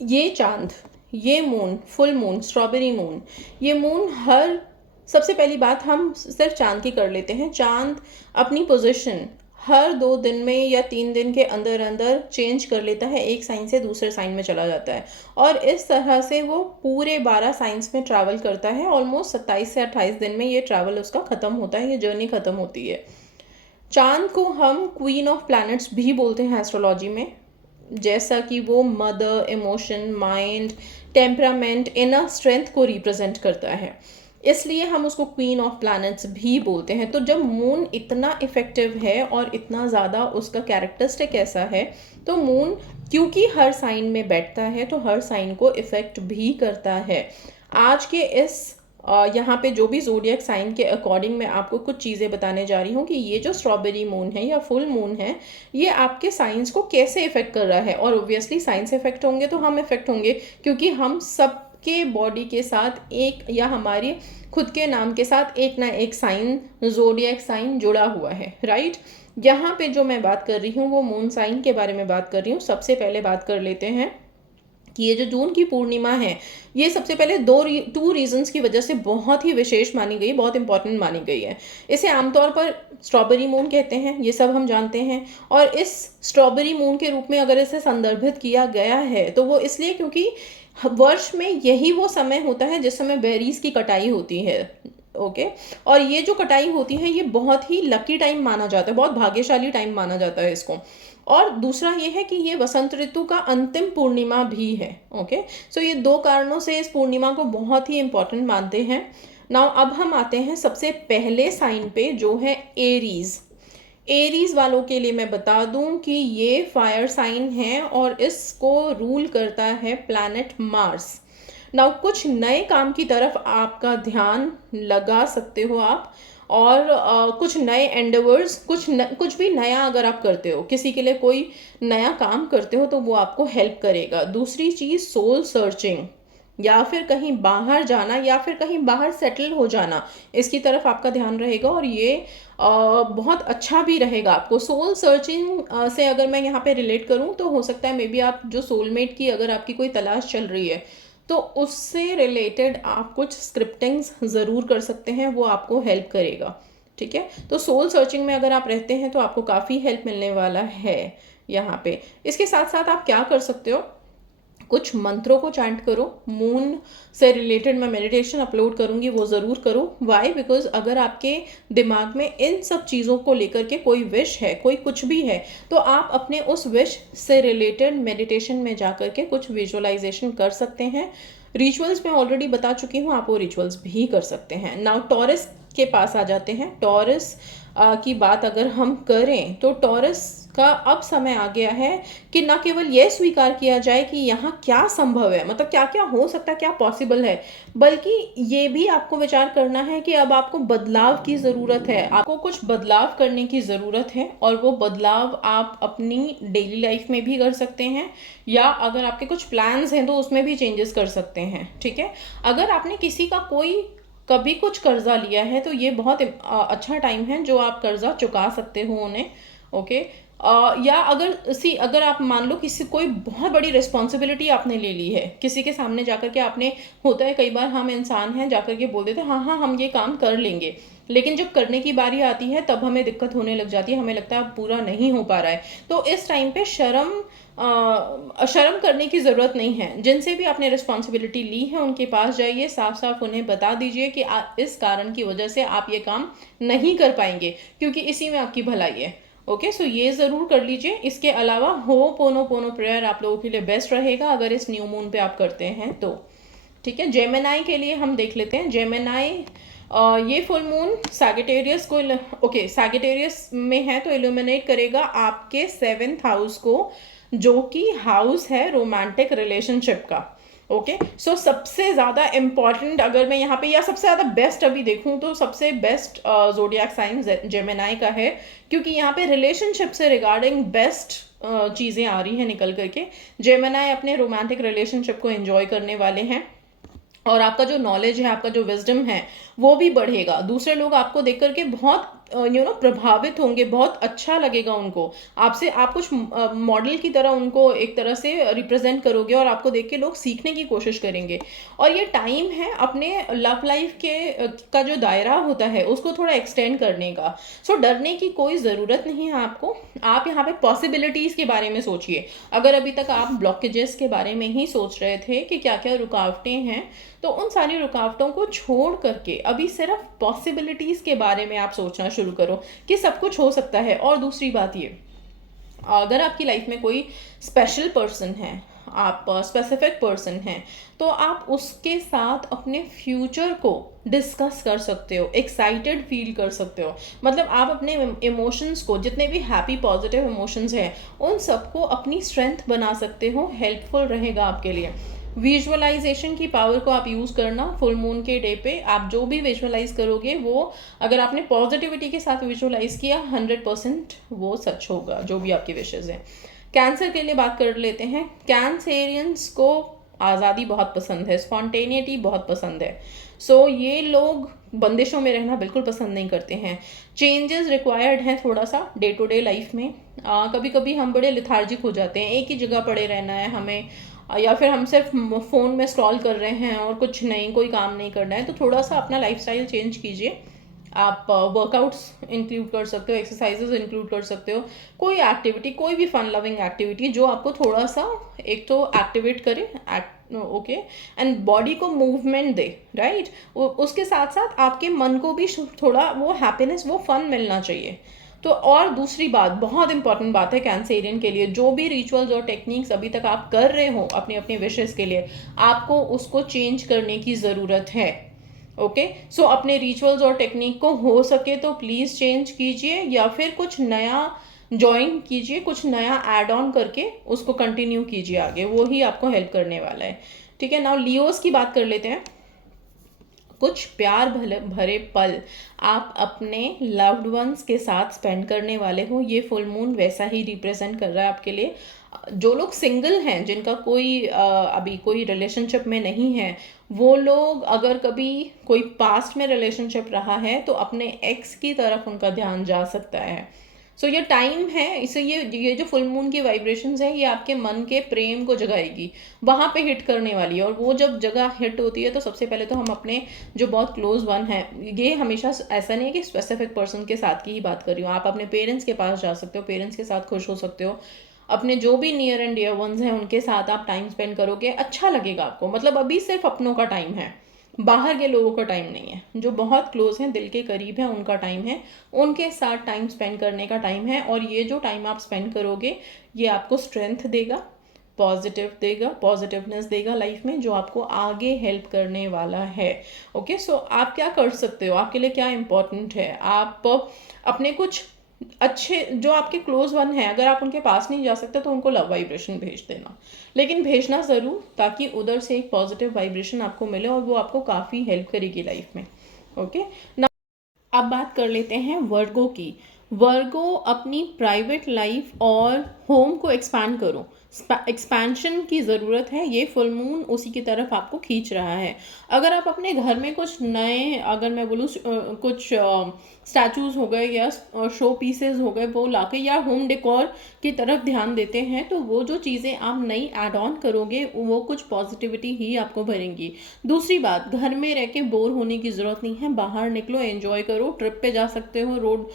ये चांद, ये moon, full moon, strawberry moon, ये मून हर सबसे पहली बात हम सिर्फ चांद की कर लेते हैं। चांद अपनी पोजीशन हर 2 दिन में या 3 दिन के अंदर अंदर चेंज कर लेता है, एक साइन से दूसरे साइन में चला जाता है और इस तरह से वो पूरे 12 साइंस में ट्रैवल करता है। ऑलमोस्ट 27 से 28 दिन में ये ट्रैवल उसका ख़त्म होता है, ये जर्नी ख़त्म होती है। चांद को हम क्वीन ऑफ प्लैनेट्स भी बोलते हैं एस्ट्रोलॉजी में, जैसा कि वो mother, emotion, mind, temperament, inner strength को रिप्रेजेंट करता है, इसलिए हम उसको क्वीन ऑफ प्लैनेट्स भी बोलते हैं। तो जब मून इतना इफ़ेक्टिव है और इतना ज़्यादा उसका कैरेक्टरिस्टिक ऐसा है, तो मून क्योंकि हर साइन में बैठता है तो हर साइन को इफ़ेक्ट भी करता है। आज के इस यहाँ पे जो भी ज़ोडिएक साइन के अकॉर्डिंग मैं आपको कुछ चीज़ें बताने जा रही हूँ कि ये जो स्ट्रॉबेरी मून है या फुल मून है, ये आपके साइंस को कैसे इफ़ेक्ट कर रहा है। और ऑब्वियसली साइंस इफ़ेक्ट होंगे तो हम इफ़ेक्ट होंगे, क्योंकि हम सबके बॉडी के साथ एक या हमारे खुद के नाम के साथ एक ना एक साइन, ज़ोडिएक साइन जुड़ा हुआ है, राइट। यहाँ पे जो मैं बात कर रही हूँ वो मून साइन के बारे में बात कर रही हूँ। सबसे पहले बात कर लेते हैं कि ये जो जून की पूर्णिमा है, ये सबसे पहले 2 रीजंस की वजह से बहुत ही विशेष मानी गई, बहुत इंपॉर्टेंट मानी गई है। इसे आमतौर पर स्ट्रॉबेरी मून कहते हैं, ये सब हम जानते हैं। और इस स्ट्रॉबेरी मून के रूप में अगर इसे संदर्भित किया गया है तो वो इसलिए क्योंकि वर्ष में यही वो समय होता है जिस समय बेरीज की कटाई होती है। ओके, और ये जो कटाई होती है ये बहुत ही लकी टाइम माना जाता है, बहुत भाग्यशाली टाइम माना जाता है इसको। और दूसरा ये है कि ये वसंत ऋतु का अंतिम पूर्णिमा भी है। ओके, सो ये 2 कारणों से इस पूर्णिमा को बहुत ही इम्पोर्टेंट मानते हैं। नाउ अब हम आते हैं सबसे पहले साइन पे, जो है एरीज। एरीज वालों के लिए मैं बता दूं कि ये फायर साइन है और इसको रूल करता है प्लैनेट मार्स। नाउ कुछ नए काम की तरफ आपका ध्यान लगा सकते हो आप, और कुछ नए एंडेवर्स, कुछ भी नया अगर आप करते हो, किसी के लिए कोई नया काम करते हो तो वो आपको हेल्प करेगा। दूसरी चीज़ सोल सर्चिंग, या फिर कहीं बाहर जाना या फिर कहीं बाहर सेटल हो जाना, इसकी तरफ आपका ध्यान रहेगा और ये बहुत अच्छा भी रहेगा आपको। सोल सर्चिंग से अगर मैं यहाँ पे रिलेट करूँ तो हो सकता है मे बी आप जो सोलमेट की अगर आपकी कोई तलाश चल रही है तो उससे रिलेटेड आप कुछ स्क्रिप्टिंग्स ज़रूर कर सकते हैं, वो आपको हेल्प करेगा। ठीक है, तो सोल सर्चिंग में अगर आप रहते हैं तो आपको काफ़ी हेल्प मिलने वाला है यहाँ पे। इसके साथ साथ आप क्या कर सकते हो, कुछ मंत्रों को चैंट करो। मून से रिलेटेड मैं मेडिटेशन अपलोड करूँगी, वो ज़रूर करो। वाई? बिकॉज अगर आपके दिमाग में इन सब चीज़ों को लेकर के कोई विश है, कोई कुछ भी है, तो आप अपने उस विश से रिलेटेड मेडिटेशन में जा कर के कुछ विजुअलाइजेशन कर सकते हैं। रिचुअल्स मैं ऑलरेडी बता चुकी हूँ, आप वो रिचुअल्स भी कर सकते हैं। नाउ टॉरस के पास आ जाते हैं। टॉरस की बात अगर हम करें तो टॉरस का अब समय आ गया है कि न केवल यह स्वीकार किया जाए कि यहाँ क्या संभव है, मतलब क्या क्या हो सकता है, क्या पॉसिबल है, बल्कि ये भी आपको विचार करना है कि अब आपको बदलाव की ज़रूरत है, आपको कुछ बदलाव करने की ज़रूरत है। और वो बदलाव आप अपनी डेली लाइफ में भी कर सकते हैं, या अगर आपके कुछ प्लान्स हैं तो उसमें भी चेंजेस कर सकते हैं। ठीक है, अगर आपने किसी का कोई कभी कुछ कर्जा लिया है तो ये बहुत अच्छा टाइम है जो आप कर्जा चुका सकते हो उन्हें। ओके, या अगर आप मान लो किसी कोई बहुत बड़ी रिस्पॉन्सिबिलिटी आपने ले ली है, किसी के सामने जाकर के आपने, होता है कई बार हम इंसान हैं जाकर के बोल देते हैं हाँ हाँ हम ये काम कर लेंगे, लेकिन जब करने की बारी आती है तब हमें दिक्कत होने लग जाती है, हमें लगता है अब पूरा नहीं हो पा रहा है। तो इस टाइम पे शर्म करने की ज़रूरत नहीं है। जिनसे भी आपने रिस्पॉन्सिबिलिटी ली है उनके पास जाइए, साफ साफ उन्हें बता दीजिए कि इस कारण की वजह से आप ये काम नहीं कर पाएंगे, क्योंकि इसी में आपकी भलाई है। ओके, सो ये ज़रूर कर लीजिए। इसके अलावा होपोनोपोनो प्रेयर आप लोगों के लिए बेस्ट रहेगा अगर इस न्यू मून पे आप करते हैं तो। ठीक है, जेमिनाई के लिए हम देख लेते हैं। जेमिनाई ये फुल मून सैजिटेरियस को, ओके सैजिटेरियस में है तो इल्यूमिनेट करेगा आपके 7th हाउस को, जो कि हाउस है रोमांटिक रिलेशनशिप का। ओके, सो सबसे ज़्यादा इम्पॉर्टेंट अगर मैं यहाँ पे, या सबसे ज़्यादा बेस्ट अभी देखूँ तो सबसे बेस्ट ज़ोडिएक साइन जेमिनाई का है, क्योंकि यहाँ पे रिलेशनशिप से रिगार्डिंग बेस्ट चीज़ें आ रही हैं निकल करके। जेमिनाई अपने रोमांटिक रिलेशनशिप को एंजॉय करने वाले हैं और आपका जो नॉलेज है, आपका जो विजडम है वो भी बढ़ेगा। दूसरे लोग आपको देख करके बहुत प्रभावित होंगे, बहुत अच्छा लगेगा उनको आपसे। आप कुछ मॉडल की तरह उनको एक तरह से रिप्रेजेंट करोगे और आपको देख के लोग सीखने की कोशिश करेंगे। और ये टाइम है अपने लव लाइफ का जो दायरा होता है उसको थोड़ा एक्सटेंड करने का। सो डरने की कोई ज़रूरत नहीं है आपको। आप यहाँ पे पॉसिबिलिटीज़ के बारे में सोचिए। अगर अभी तक आप ब्लॉकेजेस के बारे में ही सोच रहे थे कि क्या क्या रुकावटें हैं, तो उन सारी रुकावटों को छोड़ करके अभी सिर्फ पॉसिबिलिटीज़ के बारे में आप सोचना शुरू करो कि सब कुछ हो सकता है। और दूसरी बात ये, अगर आपकी लाइफ में कोई स्पेशल पर्सन है, आप स्पेसिफिक पर्सन हैं, तो आप उसके साथ अपने फ्यूचर को डिस्कस कर सकते हो, एक्साइटेड फील कर सकते हो। मतलब आप अपने इमोशंस को, जितने भी हैप्पी पॉजिटिव इमोशंस हैं, उन सबको अपनी स्ट्रेंथ बना सकते हो। हेल्पफुल रहेगा आपके लिए। विजुअलाइजेशन की पावर को आप यूज़ करना फुल मून के डे पे। आप जो भी विजुअलाइज करोगे वो, अगर आपने पॉजिटिविटी के साथ विजुअलाइज किया, 100% वो सच होगा, जो भी आपकी विशेज़ हैं। कैंसर के लिए बात कर लेते हैं। कैंसेरियंस को आज़ादी बहुत पसंद है, स्पॉन्टेनिटी बहुत पसंद है। सो ये लोग बंदिशों में रहना बिल्कुल पसंद नहीं करते हैं। चेंजेस रिक्वायर्ड हैं थोड़ा सा डे टू डे लाइफ में। कभी कभी हम बड़े लिथार्जिक हो जाते हैं, एक ही जगह पड़े रहना है हमें, या फिर हम सिर्फ फ़ोन में स्क्रॉल कर रहे हैं और कुछ नहीं, कोई काम नहीं करना है। तो थोड़ा सा अपना लाइफस्टाइल चेंज कीजिए। आप वर्कआउट्स इंक्लूड कर सकते हो, एक्सरसाइजेज इंक्लूड कर सकते हो, कोई एक्टिविटी, कोई भी फन लविंग एक्टिविटी जो आपको थोड़ा सा एक तो एक्टिवेट करे, ओके, एंड बॉडी को मूवमेंट दे, राइट। उसके साथ साथ आपके मन को भी थोड़ा वो हैप्पीनेस, वो फन मिलना चाहिए। तो और दूसरी बात, बहुत इंपॉर्टेंट बात है कैंसेरियन के लिए, जो भी रिचुअल्स और टेक्निक्स अभी तक आप कर रहे हो अपने अपने विशेस के लिए, आपको उसको चेंज करने की ज़रूरत है। ओके, सो अपने रिचुअल्स और टेक्निक को हो सके तो प्लीज़ चेंज कीजिए, या फिर कुछ नया ज्वाइन कीजिए, कुछ नया ऐड ऑन करके उसको कंटिन्यू कीजिए आगे, वो ही आपको हेल्प करने वाला है। ठीक है, नाउ लियोस की बात कर लेते हैं। कुछ प्यार भरे पल आप अपने लव्ड वंस के साथ स्पेंड करने वाले हो। ये फुल मून वैसा ही रिप्रेजेंट कर रहा है आपके लिए। जो लोग सिंगल हैं, जिनका कोई अभी कोई रिलेशनशिप में नहीं है, वो लोग अगर कभी कोई पास्ट में रिलेशनशिप रहा है तो अपने एक्स की तरफ उनका ध्यान जा सकता है। सो ये टाइम है, इसे ये जो फुल मून की वाइब्रेशंस है, ये आपके मन के प्रेम को जगाएगी, वहाँ पे हिट करने वाली है। और वो जब जगह हिट होती है तो सबसे पहले तो हम अपने जो बहुत क्लोज वन है, ये हमेशा ऐसा नहीं है कि स्पेसिफिक पर्सन के साथ की ही बात कर रही हूँ, आप अपने पेरेंट्स के पास जा सकते हो, पेरेंट्स के साथ खुश हो सकते हो। अपने जो भी नियर एंड डियर वंस हैं उनके साथ आप टाइम स्पेंड करोगे, अच्छा लगेगा आपको। मतलब अभी सिर्फ अपनों का टाइम है, बाहर के लोगों का टाइम नहीं है। जो बहुत क्लोज हैं, दिल के करीब हैं, उनका टाइम है, उनके साथ टाइम स्पेंड करने का टाइम है। और ये जो टाइम आप स्पेंड करोगे, ये आपको स्ट्रेंथ देगा, पॉजिटिवनेस देगा लाइफ में, जो आपको आगे हेल्प करने वाला है। ओके, सो आप क्या कर सकते हो, आपके लिए क्या इंपॉर्टेंट है, आप अपने कुछ अच्छे जो आपके क्लोज वन हैं, अगर आप उनके पास नहीं जा सकते तो उनको लव वाइब्रेशन भेज देना, लेकिन भेजना ज़रूर, ताकि उधर से एक पॉजिटिव वाइब्रेशन आपको मिले और वो आपको काफ़ी हेल्प करेगी लाइफ में। ओके, ना अब बात कर लेते हैं वर्गो की। वर्गो अपनी प्राइवेट लाइफ और होम को एक्सपैंड करो, एक्सपेंशन की ज़रूरत है। ये फुल मून उसी की तरफ आपको खींच रहा है। अगर आप अपने घर में कुछ नए, अगर मैं बोलूँ कुछ स्टैचूज़ हो गए या शो पीसेस हो गए, वो लाके, या होम डेकोर की तरफ ध्यान देते हैं, तो वो जो चीज़ें आप नई ऐड ऑन करोगे वो कुछ पॉजिटिविटी ही आपको भरेंगी। दूसरी बात, घर में रह के बोर होने की ज़रूरत नहीं है, बाहर निकलो, एंजॉय करो, ट्रिप पे जा सकते हो, रोड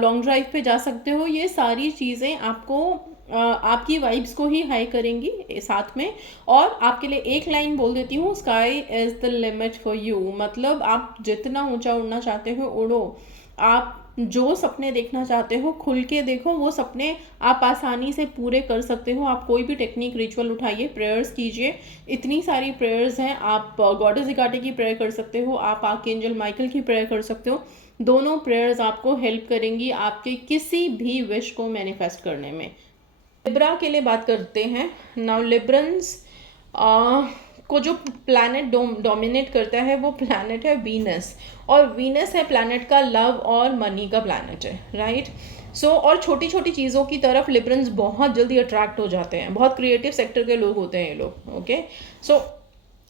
लॉन्ग ड्राइव पे जा सकते हो। ये सारी चीज़ें आपको आपकी वाइब्स को ही हाई करेंगी साथ में। और आपके लिए एक लाइन बोल देती हूँ, sky is the limit for you. मतलब आप जितना ऊंचा उड़ना चाहते हो उड़ो, आप जो सपने देखना चाहते हो खुल के देखो, वो सपने आप आसानी से पूरे कर सकते हो। आप कोई भी टेक्निक, रिचुअल उठाइए, प्रेयर्स कीजिए, इतनी सारी प्रेयर्स हैं। आप गॉडेस हिकाटे की प्रेयर कर सकते हो, आप आर्कएंजल माइकल की प्रेयर कर सकते हो। दोनों प्रेयर्स आपको हेल्प करेंगी आपके किसी भी विश को मैनिफेस्ट करने में। लिब्रा के लिए बात करते हैं। नाउ लिब्रंस को जो प्लैनेट डोमिनेट करता है, वो प्लैनेट है वीनस। और वीनस है प्लैनेट का लव और मनी का प्लैनेट है, राइट। सो और छोटी छोटी चीज़ों की तरफ लिब्रंस बहुत जल्दी अट्रैक्ट हो जाते हैं। बहुत क्रिएटिव सेक्टर के लोग होते हैं ये लोग। ओके, सो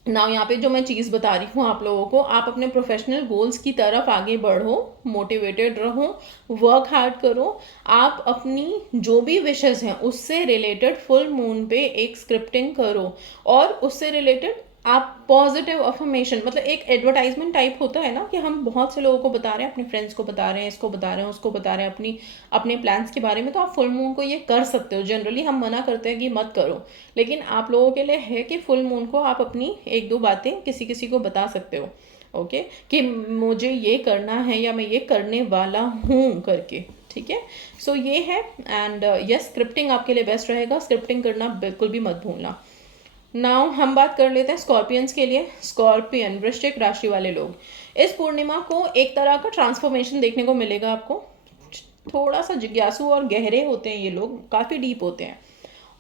ना यहाँ पे जो मैं चीज़ बता रही हूँ आप लोगों को, आप अपने प्रोफेशनल गोल्स की तरफ आगे बढ़ो, मोटिवेटेड रहो, वर्क हार्ड करो। आप अपनी जो भी विशेस हैं उससे रिलेटेड फुल मून पे एक स्क्रिप्टिंग करो, और उससे रिलेटेड आप पॉजिटिव अफर्मेशन, मतलब एक एडवर्टाइजमेंट टाइप होता है ना कि हम बहुत से लोगों को बता रहे हैं, अपने फ्रेंड्स को बता रहे हैं, इसको बता रहे हैं, उसको बता रहे हैं अपनी अपने प्लान्स के बारे में, तो आप फुल मून को ये कर सकते हो। जनरली हम मना करते हैं कि मत करो, लेकिन आप लोगों के लिए है कि फुल मून को आप अपनी एक दो बातें किसी किसी को बता सकते हो, ओके, कि मुझे ये करना है या मैं ये करने वाला हूँ करके, ठीक है। सो ये है, एंड यस, स्क्रिप्टिंग आपके लिए बेस्ट रहेगा, स्क्रिप्टिंग करना बिल्कुल भी मत भूलना। नाउ हम बात कर लेते हैं स्कॉर्पियंस के लिए। स्कॉर्पियन, वृश्चिक राशि वाले लोग, इस पूर्णिमा को एक तरह का ट्रांसफॉर्मेशन देखने को मिलेगा आपको। थोड़ा सा जिज्ञासु और गहरे होते हैं ये लोग, काफ़ी डीप होते हैं,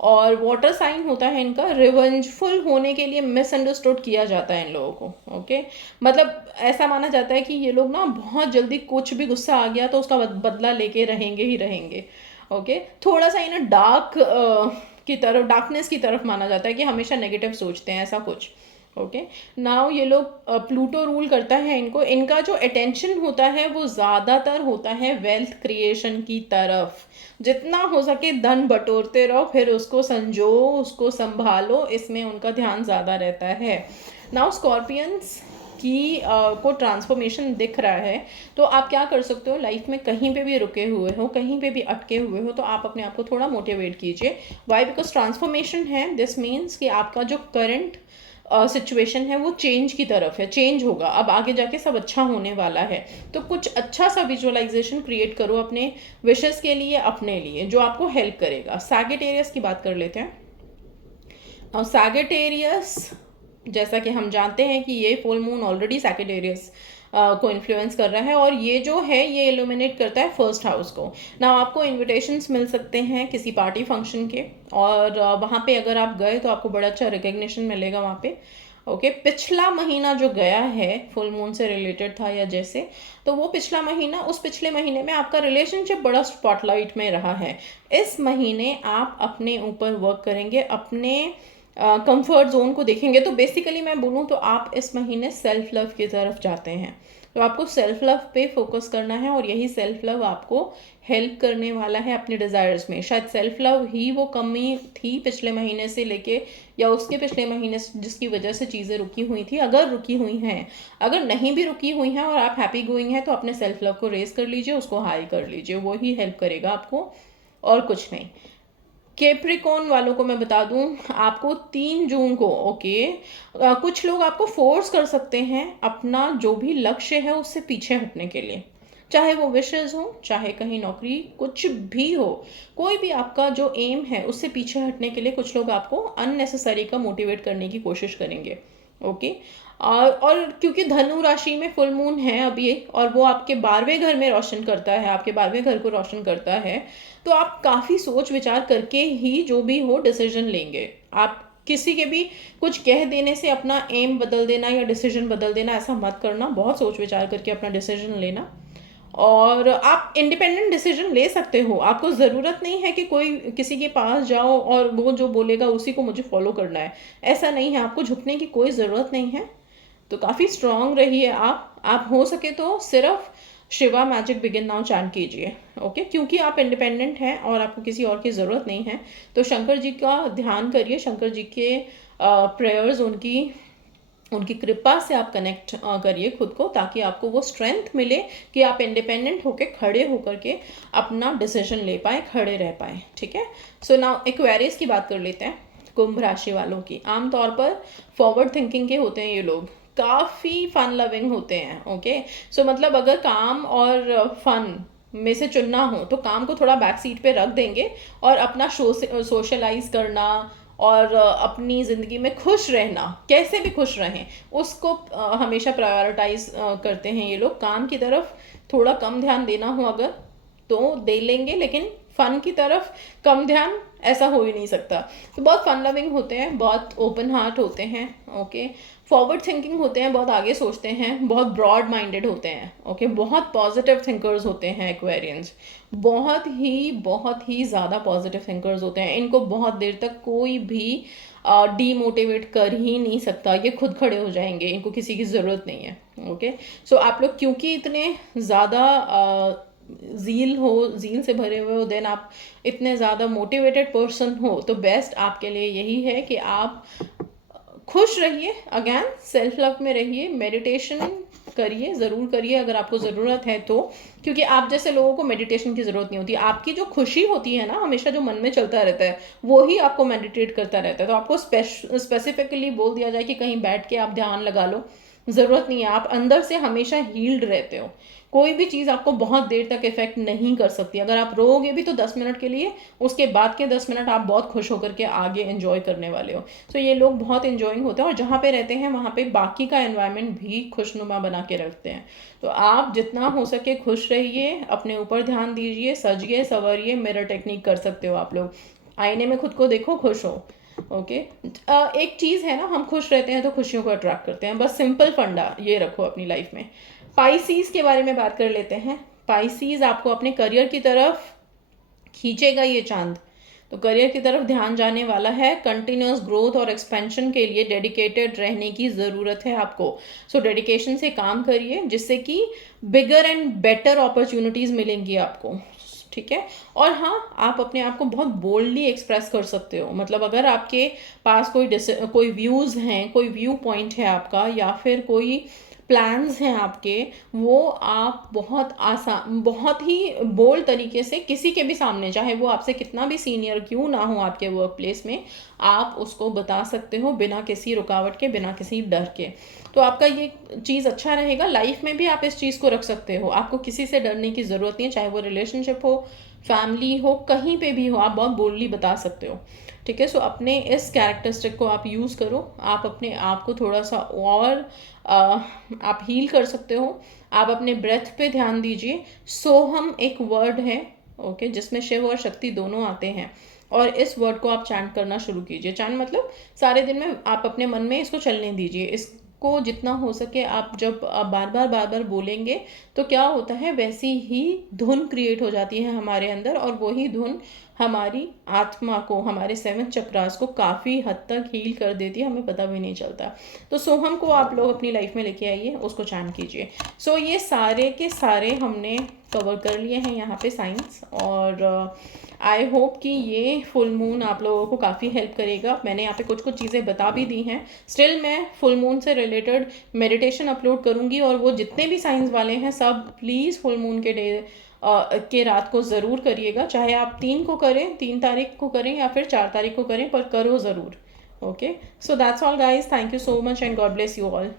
और वाटर साइन होता है इनका। रिवेंजफुल होने के लिए मिसअंडरस्टूड किया जाता है इन लोगों को, ओके। मतलब ऐसा माना जाता है कि ये लोग ना बहुत जल्दी, कुछ भी गुस्सा आ गया तो उसका बदला लेके रहेंगे ही रहेंगे, ओके। थोड़ा सा इन्हें डार्क की तरफ, डार्कनेस की तरफ माना जाता है कि हमेशा नेगेटिव सोचते हैं, ऐसा कुछ, ओके। नाउ ये लोग, प्लूटो रूल करता है इनको, इनका जो अटेंशन होता है वो ज़्यादातर होता है वेल्थ क्रिएशन की तरफ। जितना हो सके धन बटोरते रहो, फिर उसको संजो, उसको संभालो, इसमें उनका ध्यान ज़्यादा रहता है। नाउ स्कॉर्पियंस की को ट्रांसफॉर्मेशन दिख रहा है, तो आप क्या कर सकते हो, लाइफ में कहीं पे भी रुके हुए हो, कहीं पे भी अटके हुए हो, तो आप अपने आप को थोड़ा मोटिवेट कीजिए। वाई? बिकॉज ट्रांसफॉर्मेशन है, दिस मीन्स कि आपका जो करंट सिचुएशन है वो चेंज की तरफ है, चेंज होगा, अब आगे जाके सब अच्छा होने वाला है। तो कुछ अच्छा सा विजुअलाइजेशन क्रिएट करो अपने विशेस के लिए, अपने लिए, जो आपको हेल्प करेगा। सैजिटेरियस की बात कर लेते हैं। और सैजिटेरियस, जैसा कि हम जानते हैं कि ये फुल मून ऑलरेडी सैजिटेरियस को इन्फ्लुएंस कर रहा है, और ये जो है ये इल्यूमिनेट करता है फर्स्ट हाउस को। ना आपको इनविटेशंस मिल सकते हैं किसी पार्टी फंक्शन के, और वहाँ पे अगर आप गए तो आपको बड़ा अच्छा रिकग्निशन मिलेगा वहाँ पे, ओके। पिछला महीना जो गया है फुल मून से रिलेटेड था या जैसे, तो वो पिछला महीना, उस पिछले महीने में आपका रिलेशनशिप बड़ा स्पॉटलाइट में रहा है। इस महीने आप अपने ऊपर वर्क करेंगे, अपने कंफर्ट जोन को देखेंगे। तो बेसिकली मैं बोलूँ तो आप इस महीने सेल्फ लव की तरफ जाते हैं, तो आपको सेल्फ लव पे फोकस करना है, और यही सेल्फ लव आपको हेल्प करने वाला है अपने डिज़ायर्स में। शायद सेल्फ लव ही वो कमी थी पिछले महीने से लेके, या उसके पिछले महीने से, जिसकी वजह से चीज़ें रुकी हुई थी। अगर रुकी हुई हैं, अगर नहीं भी रुकी हुई हैं और आप हैप्पी गोइंग हैं, तो अपने सेल्फ लव को रेज कर लीजिए, उसको हाई कर लीजिए, वो ही हेल्प करेगा आपको, और कुछ नहीं। कैप्रिकॉर्न वालों को मैं बता दूं, आपको 3 जून को, ओके, कुछ लोग आपको फोर्स कर सकते हैं अपना जो भी लक्ष्य है उससे पीछे हटने के लिए, चाहे वो विशेष हो, चाहे कहीं नौकरी, कुछ भी हो, कोई भी आपका जो एम है उससे पीछे हटने के लिए कुछ लोग आपको अननेसेसरी का मोटिवेट करने की कोशिश करेंगे, ओके। और क्योंकि धनु राशि में फुल मून है अभी, और वो आपके 12वें घर में रोशन करता है, आपके 12वें घर को रोशन करता है, तो आप काफ़ी सोच विचार करके ही जो भी हो डिसीजन लेंगे। आप किसी के भी कुछ कह देने से अपना एम बदल देना या डिसीजन बदल देना, ऐसा मत करना। बहुत सोच विचार करके अपना डिसीजन लेना, और आप इंडिपेंडेंट डिसीजन ले सकते हो। आपको ज़रूरत नहीं है कि कोई किसी के पास जाओ और वो जो बोलेगा उसी को मुझे फॉलो करना है, ऐसा नहीं है। आपको झुकने की कोई ज़रूरत नहीं है। तो काफ़ी स्ट्रांग रहिए आप हो सके तो सिर्फ Shiva magic begin now chant कीजिए, ओके, क्योंकि आप इंडिपेंडेंट हैं और आपको किसी और की ज़रूरत नहीं है। तो शंकर जी का ध्यान करिए, शंकर जी के प्रेयर्स, उनकी उनकी कृपा से आप कनेक्ट करिए खुद को, ताकि आपको वो स्ट्रेंथ मिले कि आप इंडिपेंडेंट होके, खड़े होकर के अपना डिसीजन ले पाए, खड़े रह पाए, ठीक है। सो नाउ एक्वेरियस की बात कर लेते हैं। कुंभ राशि वालों की आमतौर पर फॉरवर्ड थिंकिंग के होते हैं ये लोग, काफ़ी फन लविंग होते हैं, ओके। सो मतलब अगर काम और फन में से चुनना हो तो काम को थोड़ा बैक सीट पे रख देंगे, और अपना सोशलाइज करना और अपनी ज़िंदगी में खुश रहना, कैसे भी खुश रहें, उसको हमेशा प्रायोरिटाइज करते हैं ये लोग। काम की तरफ थोड़ा कम ध्यान देना हो अगर, तो दे लेंगे, लेकिन फ़न की तरफ कम ध्यान ऐसा हो ही नहीं सकता। तो बहुत फन लविंग होते हैं, बहुत ओपन हार्ट होते हैं, ओके। फॉरवर्ड थिंकिंग होते हैं, बहुत आगे सोचते हैं, बहुत ब्रॉड माइंडेड होते हैं, ओके। बहुत पॉजिटिव थिंकर्स होते हैं एक्वेरियंस, बहुत ही ज़्यादा पॉजिटिव थिंकर्स होते हैं। इनको बहुत देर तक कोई भी डीमोटिवेट कर ही नहीं सकता, ये खुद खड़े हो जाएंगे, इनको किसी की ज़रूरत नहीं है। ओके, सो आप लोग क्योंकि इतने ज़्यादा ज़ील से भरे हुए हो, देन आप इतने ज़्यादा मोटिवेटेड पर्सन हो, तो बेस्ट आपके लिए यही है कि आप खुश रहिए, अगेन सेल्फ लव में रहिए, मेडिटेशन करिए, ज़रूर करिए अगर आपको ज़रूरत है तो, क्योंकि आप जैसे लोगों को मेडिटेशन की ज़रूरत नहीं होती। आपकी जो खुशी होती है ना, हमेशा जो मन में चलता रहता है वो ही आपको मेडिटेट करता रहता है। तो आपको स्पेसिफिकली बोल दिया जाए कि कहीं बैठ के आप ध्यान लगा लो, ज़रूरत नहीं है। आप अंदर से हमेशा हील्ड रहते हो, कोई भी चीज़ आपको बहुत देर तक इफेक्ट नहीं कर सकती। अगर आप रोओगे भी तो 10 मिनट के लिए, उसके बाद के 10 मिनट आप बहुत खुश होकर के आगे एंजॉय करने वाले हो। सो ये लोग बहुत एंजॉइंग होते हैं, और जहाँ पे रहते हैं वहाँ पे बाकी का एनवायरनमेंट भी खुशनुमा बना के रखते हैं। तो आप जितना हो सके खुश रहिए, अपने ऊपर ध्यान दीजिए, सजिए संवरिए, मिरर टेक्निक कर सकते हो आप लोग। आईने में खुद को देखो, खुश हो। ओके, एक चीज़ है ना, हम खुश रहते हैं तो खुशियों को अट्रैक्ट करते हैं, बस सिंपल फंडा ये रखो अपनी लाइफ में। पाइसीज के बारे में बात कर लेते हैं। पाइसीज आपको अपने करियर की तरफ खींचेगा ये चांद, तो करियर की तरफ ध्यान जाने वाला है। कंटिन्यूस ग्रोथ और एक्सपेंशन के लिए डेडिकेटेड रहने की ज़रूरत है आपको। सो डेडिकेशन से काम करिए, जिससे कि बिगर एंड बेटर अपॉर्चुनिटीज़ मिलेंगी आपको, ठीक है। और हाँ, आप अपने आप को बहुत बोल्डली एक्सप्रेस कर सकते हो। मतलब अगर आपके पास कोई व्यूज़ हैं, कोई व्यू पॉइंट है आपका, या फिर कोई प्लान्स हैं आपके, वो आप बहुत ही बोल्ड तरीके से किसी के भी सामने, चाहे वो आपसे कितना भी सीनियर क्यों ना हो आपके वर्क प्लेस में, आप उसको बता सकते हो बिना किसी रुकावट के, बिना किसी डर के। तो आपका ये चीज़ अच्छा रहेगा। लाइफ में भी आप इस चीज़ को रख सकते हो, आपको किसी से डरने की ज़रूरत नहीं है, चाहे वो रिलेशनशिप हो, फैमिली हो, कहीं पे भी हो, आप बहुत बोल्डली बता सकते हो, ठीक है। सो अपने इस कैरेक्टरिस्टिक को आप यूज़ करो, आप अपने आप को थोड़ा सा और आप हील कर सकते हो। आप अपने ब्रेथ पे ध्यान दीजिए। सोहम एक वर्ड है, ओके, जिसमें शिव और शक्ति दोनों आते हैं, और इस वर्ड को आप चैंट करना शुरू कीजिए। चैंट मतलब सारे दिन में आप अपने मन में इसको चलने दीजिए। इसको जितना हो सके आप जब बार बार बोलेंगे तो क्या होता है, वैसी ही धुन क्रिएट हो जाती है हमारे अंदर, और वही धुन हमारी आत्मा को, हमारे 7 चक्रास को काफ़ी हद तक हील कर देती है, हमें पता भी नहीं चलता। तो सोहम को आप लोग अपनी लाइफ में लेके आइए, उसको चैंट कीजिए। सो ये सारे के सारे हमने कवर कर लिए हैं यहाँ पे साइंस, और आई होप कि ये फुल मून आप लोगों को काफ़ी हेल्प करेगा। मैंने यहाँ पे कुछ चीज़ें बता भी दी हैं। स्टिल मैं फुल मून से रिलेटेड मेडिटेशन अपलोड करूँगी, और वो जितने भी साइंस वाले हैं सब प्लीज़ फुल मून के रात को ज़रूर करिएगा। चाहे आप 3 को करें, 3 तारीख को करें या फिर 4 तारीख को करें, पर करो ज़रूर। Okay, so that's all guys, thank you so much and God bless you all.